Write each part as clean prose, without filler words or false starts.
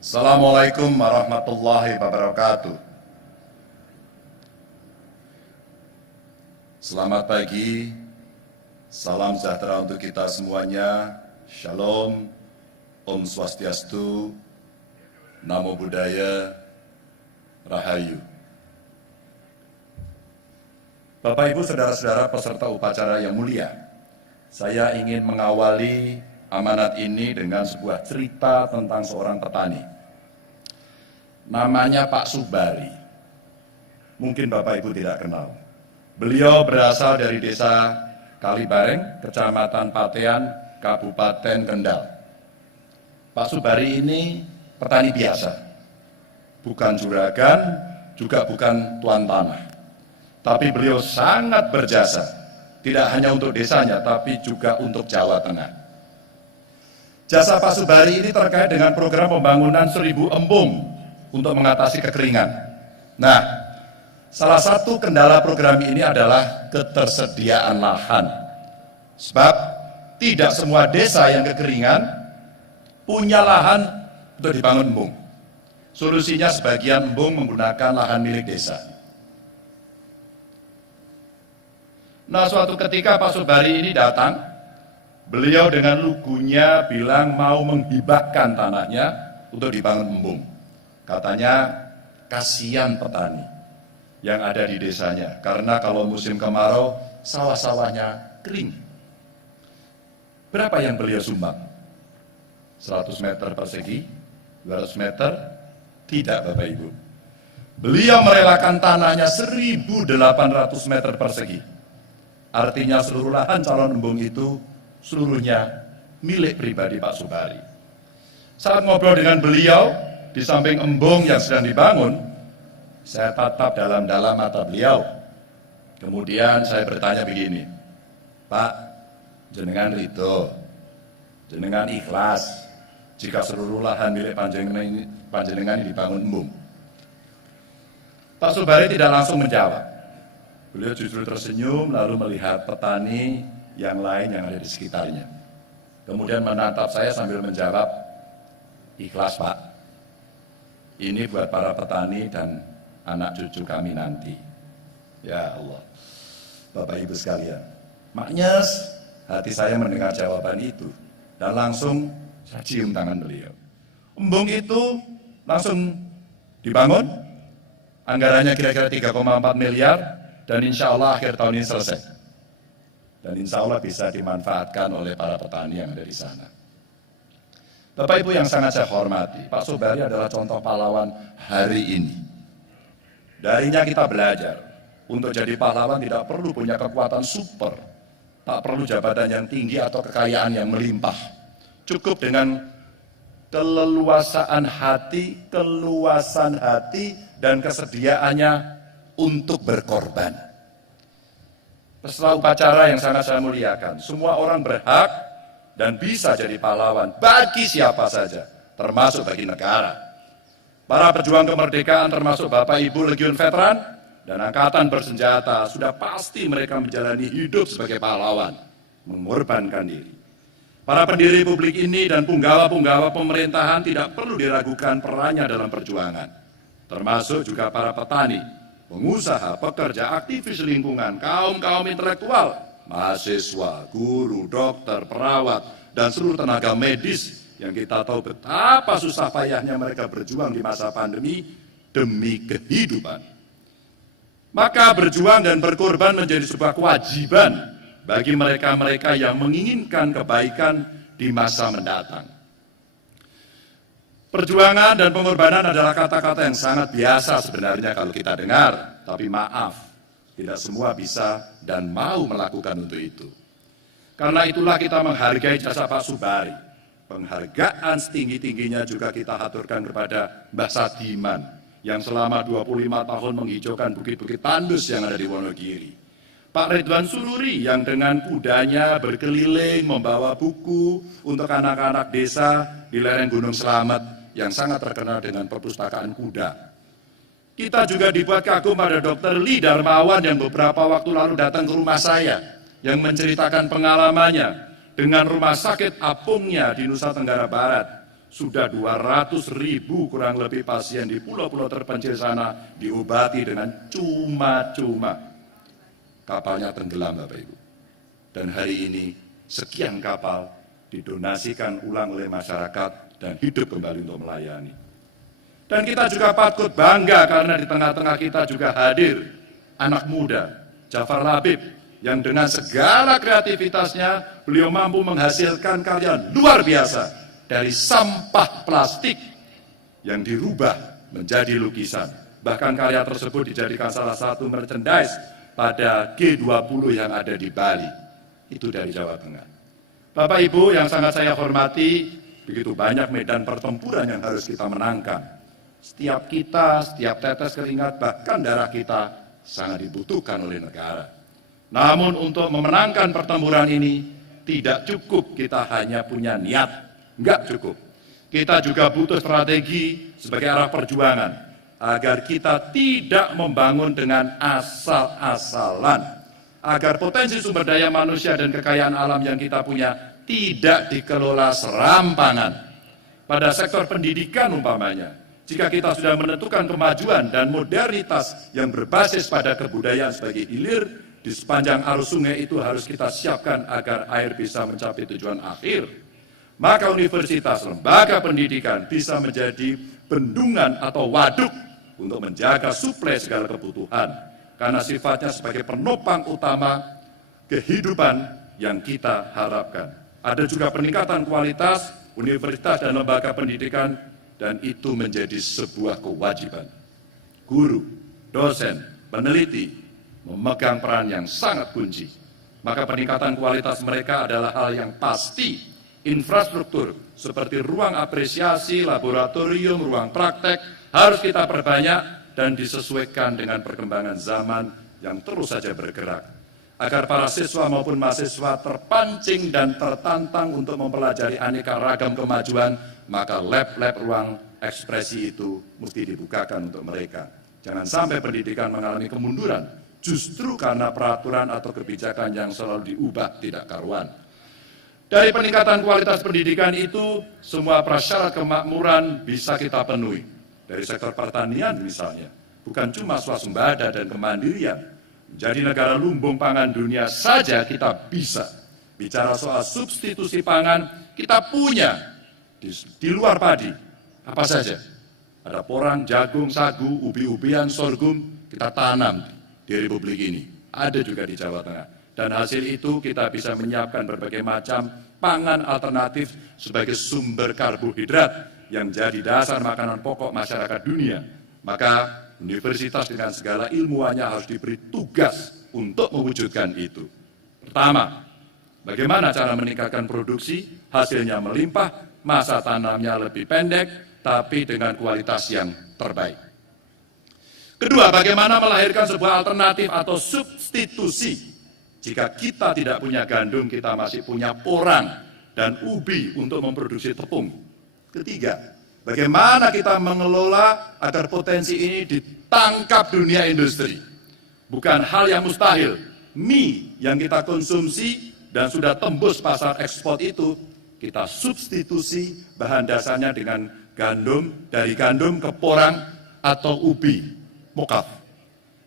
Assalamualaikum warahmatullahi wabarakatuh. Selamat pagi, salam sejahtera untuk kita semuanya. Shalom, Om Swastiastu, Namo Buddhaya, Rahayu. Bapak Ibu saudara-saudara peserta upacara yang mulia, saya ingin mengawali amanat ini dengan sebuah cerita tentang seorang petani. Namanya Pak Subari. Mungkin Bapak Ibu tidak kenal. Beliau berasal dari desa Kalibareng, Kecamatan Patean, Kabupaten Kendal. Pak Subari ini petani biasa. Bukan juragan, juga bukan tuan tanah. Tapi beliau sangat berjasa, tidak hanya untuk desanya, tapi juga untuk Jawa Tengah. Jasa Pak Subari ini terkait dengan program pembangunan 1000 embung untuk mengatasi kekeringan. Nah, salah satu kendala program ini adalah ketersediaan lahan. Sebab tidak semua desa yang kekeringan punya lahan untuk dibangun embung. Solusinya sebagian embung menggunakan lahan milik desa. Nah, suatu ketika Pak Subari ini datang, beliau dengan lugunya bilang mau menghibahkan tanahnya untuk dibangun embung. Katanya, kasihan petani yang ada di desanya, karena kalau musim kemarau, sawah-sawahnya kering. Berapa yang beliau sumbang? 100 meter persegi? 200 meter? Tidak, Bapak Ibu. Beliau merelakan tanahnya 1.800 meter persegi. Artinya seluruh lahan calon embung itu seluruhnya milik pribadi Pak Subari. Saat ngobrol dengan beliau, di samping embung yang sedang dibangun, saya tatap dalam-dalam mata beliau. Kemudian saya bertanya begini, Pak, jenengan ridho, jenengan ikhlas jika seluruh lahan milik panjenengan ini dibangun embung? Pak Subari tidak langsung menjawab. Beliau justru tersenyum lalu melihat petani yang lain yang ada di sekitarnya. Kemudian menatap saya sambil menjawab, ikhlas Pak, ini buat para petani dan anak cucu kami nanti. Ya Allah, Bapak Ibu sekalian, maknyes hati saya mendengar jawaban itu dan langsung saya cium tangan beliau. Embung itu langsung dibangun, anggarannya kira-kira 3,4 miliar, dan insya Allah akhir tahun ini selesai. Dan insya Allah bisa dimanfaatkan oleh para petani yang ada di sana. Bapak Ibu yang sangat saya hormati, Pak Subari adalah contoh pahlawan hari ini. Darinya kita belajar, untuk jadi pahlawan tidak perlu punya kekuatan super, tak perlu jabatan yang tinggi atau kekayaan yang melimpah. Cukup dengan keleluasaan hati, dan kesediaannya untuk berkorban. Peserta upacara yang sangat saya muliakan, semua orang berhak dan bisa jadi pahlawan bagi siapa saja, termasuk bagi negara. Para pejuang kemerdekaan termasuk Bapak Ibu Legiun Veteran dan Angkatan Bersenjata, sudah pasti mereka menjalani hidup sebagai pahlawan, mengorbankan diri. Para pendiri republik ini dan punggawa-punggawa pemerintahan tidak perlu diragukan perannya dalam perjuangan, termasuk juga para petani, pengusaha, pekerja, aktivis lingkungan, kaum intelektual, mahasiswa, guru, dokter, perawat, dan seluruh tenaga medis yang kita tahu betapa susah payahnya mereka berjuang di masa pandemi demi kehidupan. Maka berjuang dan berkorban menjadi sebuah kewajiban bagi mereka-mereka yang menginginkan kebaikan di masa mendatang. Perjuangan dan pengorbanan adalah kata-kata yang sangat biasa sebenarnya kalau kita dengar, tapi maaf, tidak semua bisa dan mau melakukan untuk itu. Karena itulah kita menghargai jasa Pak Subari. Penghargaan setinggi-tingginya juga kita haturkan kepada Mbah Sadiman yang selama 25 tahun menghijaukan bukit-bukit tandus yang ada di Wonogiri. Pak Ridwan Sururi yang dengan kudanya berkeliling membawa buku untuk anak-anak desa di lereng Gunung Slamet yang sangat terkenal dengan perpustakaan kuda. Kita juga dibuat kagum pada Dr. Lee Darmawan yang beberapa waktu lalu datang ke rumah saya, yang menceritakan pengalamannya dengan rumah sakit apungnya di Nusa Tenggara Barat, sudah 200.000 kurang lebih pasien di pulau-pulau terpencil sana diobati dengan cuma-cuma. Kapalnya tenggelam, Bapak Ibu. Dan hari ini sekian kapal didonasikan ulang oleh masyarakat dan hidup kembali untuk melayani. Dan kita juga patut bangga karena di tengah-tengah kita juga hadir anak muda, Jafar Labib, yang dengan segala kreativitasnya beliau mampu menghasilkan karya luar biasa dari sampah plastik yang dirubah menjadi lukisan. Bahkan karya tersebut dijadikan salah satu merchandise pada G20 yang ada di Bali. Itu dari Jawa Tengah. Bapak Ibu yang sangat saya hormati, begitu banyak medan pertempuran yang harus kita menangkan. Setiap kita, setiap tetes keringat, bahkan darah kita sangat dibutuhkan oleh negara. Namun untuk memenangkan pertempuran ini, tidak cukup kita hanya punya niat. Enggak cukup. Kita juga butuh strategi sebagai arah perjuangan agar kita tidak membangun dengan asal-asalan, agar potensi sumber daya manusia dan kekayaan alam yang kita punya tidak dikelola serampangan. Pada sektor pendidikan umpamanya, jika kita sudah menentukan kemajuan dan modernitas yang berbasis pada kebudayaan sebagai hilir di sepanjang arus sungai, itu harus kita siapkan agar air bisa mencapai tujuan akhir. Maka universitas, lembaga pendidikan bisa menjadi bendungan atau waduk untuk menjaga suplai segala kebutuhan. Karena sifatnya sebagai penopang utama kehidupan yang kita harapkan. Ada juga peningkatan kualitas universitas dan lembaga pendidikan, dan itu menjadi sebuah kewajiban. Guru, dosen, peneliti memegang peran yang sangat kunci. Maka peningkatan kualitas mereka adalah hal yang pasti. Infrastruktur seperti ruang apresiasi, laboratorium, ruang praktek harus kita perbanyak dan disesuaikan dengan perkembangan zaman yang terus saja bergerak. Agar para siswa maupun mahasiswa terpancing dan tertantang untuk mempelajari aneka ragam kemajuan, maka lab-lab ruang ekspresi itu mesti dibukakan untuk mereka. Jangan sampai pendidikan mengalami kemunduran justru karena peraturan atau kebijakan yang selalu diubah tidak karuan. Dari peningkatan kualitas pendidikan itu, semua prasyarat kemakmuran bisa kita penuhi. Dari sektor pertanian misalnya, bukan cuma swasembada dan kemandirian. Menjadi negara lumbung pangan dunia saja kita bisa. Bicara soal substitusi pangan, kita punya di luar padi. Apa saja? Ada porang, jagung, sagu, ubi-ubian, sorghum, kita tanam di Republik ini. Ada juga di Jawa Tengah. Dan hasil itu kita bisa menyiapkan berbagai macam pangan alternatif sebagai sumber karbohidrat yang menjadi dasar makanan pokok masyarakat dunia. Maka universitas dengan segala ilmuannya harus diberi tugas untuk mewujudkan itu. Pertama, bagaimana cara meningkatkan produksi, hasilnya melimpah, masa tanamnya lebih pendek, tapi dengan kualitas yang terbaik. Kedua, bagaimana melahirkan sebuah alternatif atau substitusi. Jika kita tidak punya gandum, kita masih punya porang dan ubi untuk memproduksi tepung. Ketiga, bagaimana kita mengelola agar potensi ini ditangkap dunia industri. Bukan hal yang mustahil. Mie yang kita konsumsi dan sudah tembus pasar ekspor itu, kita substitusi bahan dasarnya dengan gandum, dari gandum ke porang atau ubi, mokaf.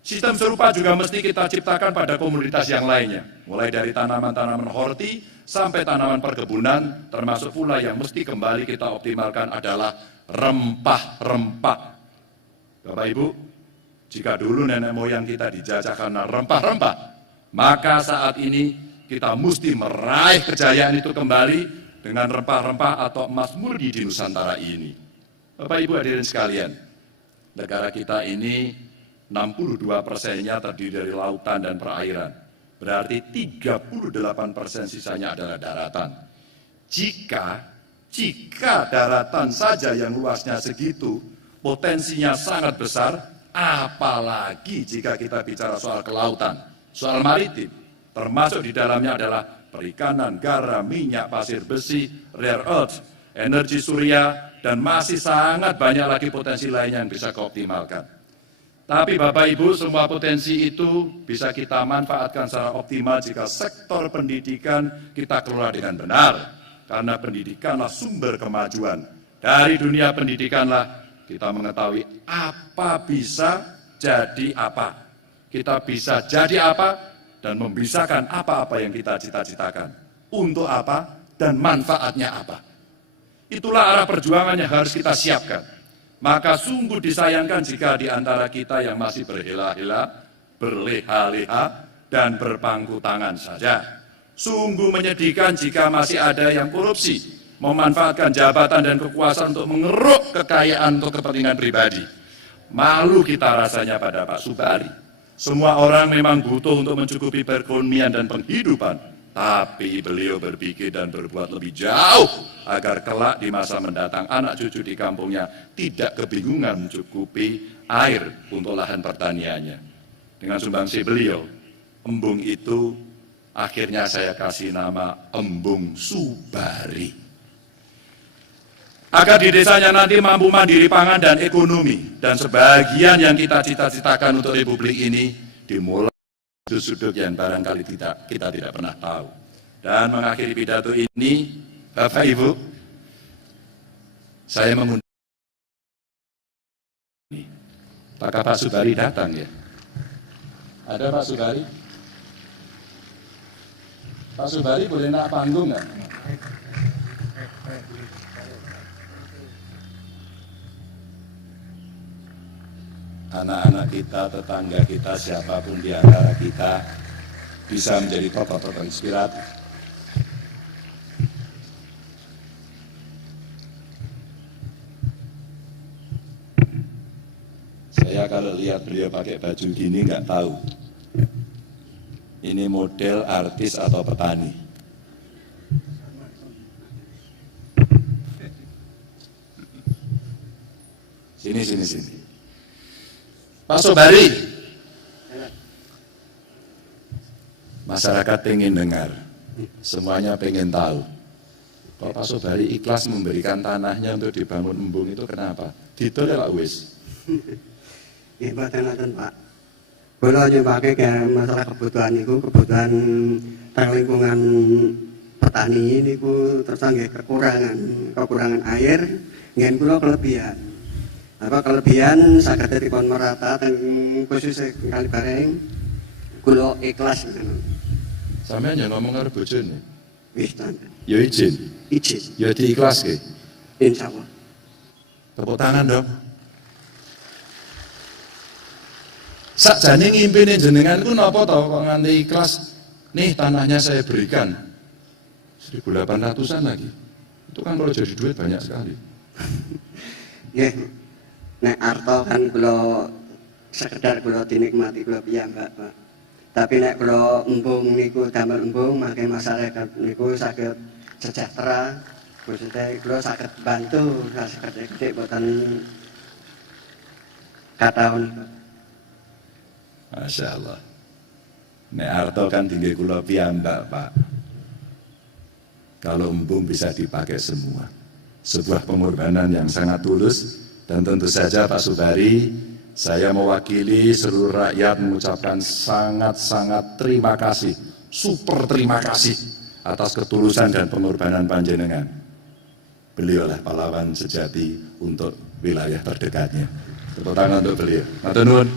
Sistem serupa juga mesti kita ciptakan pada komoditas yang lainnya, mulai dari tanaman-tanaman horti sampai tanaman perkebunan, termasuk pula yang mesti kembali kita optimalkan adalah rempah-rempah. Bapak Ibu, jika dulu nenek moyang kita dijajah karena rempah-rempah, maka saat ini kita mesti meraih kejayaan itu kembali dengan rempah-rempah atau emas murni di Nusantara ini. Bapak Ibu hadirin sekalian, negara kita ini 62%-nya terdiri dari lautan dan perairan. Berarti 38% sisanya adalah daratan. Jika daratan saja yang luasnya segitu, potensinya sangat besar, apalagi jika kita bicara soal kelautan, soal maritim, termasuk di dalamnya adalah perikanan, garam, minyak, pasir besi, rare earth, energi surya, dan masih sangat banyak lagi potensi lainnya yang bisa dioptimalkan. Tapi Bapak Ibu, semua potensi itu bisa kita manfaatkan secara optimal jika sektor pendidikan kita kelola dengan benar. Karena pendidikanlah sumber kemajuan. Dari dunia pendidikanlah kita mengetahui apa bisa jadi apa. Kita bisa jadi apa dan membissakan apa-apa yang kita cita-citakan. Untuk apa dan manfaatnya apa. Itulah arah perjuangan yang harus kita siapkan. Maka sungguh disayangkan jika di antara kita yang masih berhela-hela, berleha-leha, dan berpangku tangan saja. Sungguh menyedihkan jika masih ada yang korupsi, memanfaatkan jabatan dan kekuasaan untuk mengeruk kekayaan untuk kepentingan pribadi. Malu kita rasanya pada Pak Subari. Semua orang memang butuh untuk mencukupi perekonomian dan penghidupan. Tapi beliau berpikir dan berbuat lebih jauh agar kelak di masa mendatang anak cucu di kampungnya tidak kebingungan mencukupi air untuk lahan pertaniannya. Dengan sumbangsi beliau, embung itu akhirnya saya kasih nama Embung Subari. Agar di desanya nanti mampu mandiri pangan dan ekonomi, dan sebagian yang kita cita-citakan untuk republik ini dimulai sudut yang barangkali kita tidak pernah tahu. Dan mengakhiri pidato ini, Bapak Ibu, saya mengundang. Apakah Pak Subari datang ya? Ada Pak Subari? Pak Subari boleh naik panggung nggak? Anak-anak kita, tetangga kita, siapapun di antara kita bisa menjadi tokoh-tokoh inspiratif. Saya kalau lihat beliau pakai baju gini nggak tahu. Ini model artis atau petani. Sini. Pak Subari, masyarakat pengen dengar, semuanya pengen tahu. Kalau Pak Subari ikhlas memberikan tanahnya untuk dibangun embung itu kenapa? Didol ya Pak Wis? Iya Pak, tenang Pak. Kalau hanya pakai kayak masalah kebutuhan itu, kebutuhan lingkungan petani ini terus kekurangan air, nggak pulau kelebihan. Apa kelebihan saged dipun merata teng khusus kali bareng kula ikhlas ngono. Sampeyan ya ngomong karo bojone. Wis tante. Ya izin. Ya diikhlaske. Insyaallah. Tepuk tangan dong. Sakjane ngimpine jenengan ku napa to kok nganti ikhlas? Nih tanahnya saya berikan. 1.800-an lagi. Itu kan kalau jadi duit banyak sekali. Nggih. Nek arto kan kula sekedar kula dinikmati kula piyambak, Pak. Tapi nek kula embung niku damel embung mangke masyarakat niku saged sejahtera, khususnya kula saged bantu saged gede boten kataun. Masya Allah. Nek arto kan tinggi kula piyambak, Pak. Kalau embung bisa dipakai semua. Sebuah pengorbanan yang sangat tulus. Dan tentu saja Pak Subari, saya mewakili seluruh rakyat mengucapkan sangat-sangat terima kasih, super terima kasih atas ketulusan dan pengorbanan panjenengan. Beliaulah pahlawan sejati untuk wilayah terdekatnya. Tepuk tangan untuk beliau. Matur nuwun.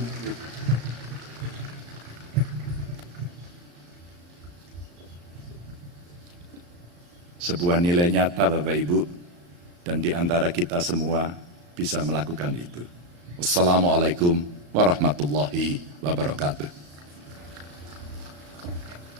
Sebuah nilai nyata Bapak Ibu, dan di antara kita semua bisa melakukan itu. Wassalamualaikum warahmatullahi wabarakatuh.